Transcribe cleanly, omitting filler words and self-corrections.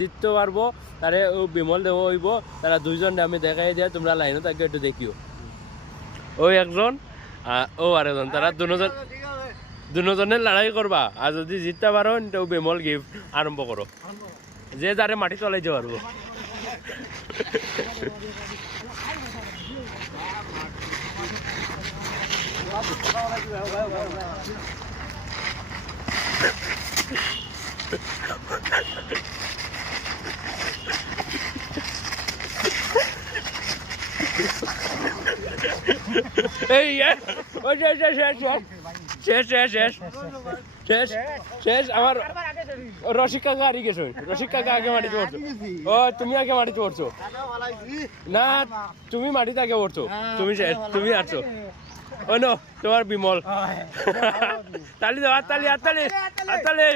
জিততে পারবো তারে ও বিমল দেব হইব তারা দুইজন আমি দেখাই দিয়া তোমরা লাইনে তাকে একটু দেখিও ওই একজন ও আরেকজন তারা দুজনের লড়াই করবা আর যদি জিততে পারো তো বিমল গিফট আরম্ভ করো যে যারে মাটি চলাইতে পারবো এই শেষ শেষ শেষ শেষ শেষ আমার রসিক কাকা হারিয়ে গেছো রসিক কাকা আগে মাটিতে পড়ছো ও তুমি আগে মাটিতে পড়ছো না তুমি মাটিতে আগে পড়ছো তুমি শেষ তুমি আছো ও নো তোমার বিমল তালি দাও হাততালি হাততালি হাততালি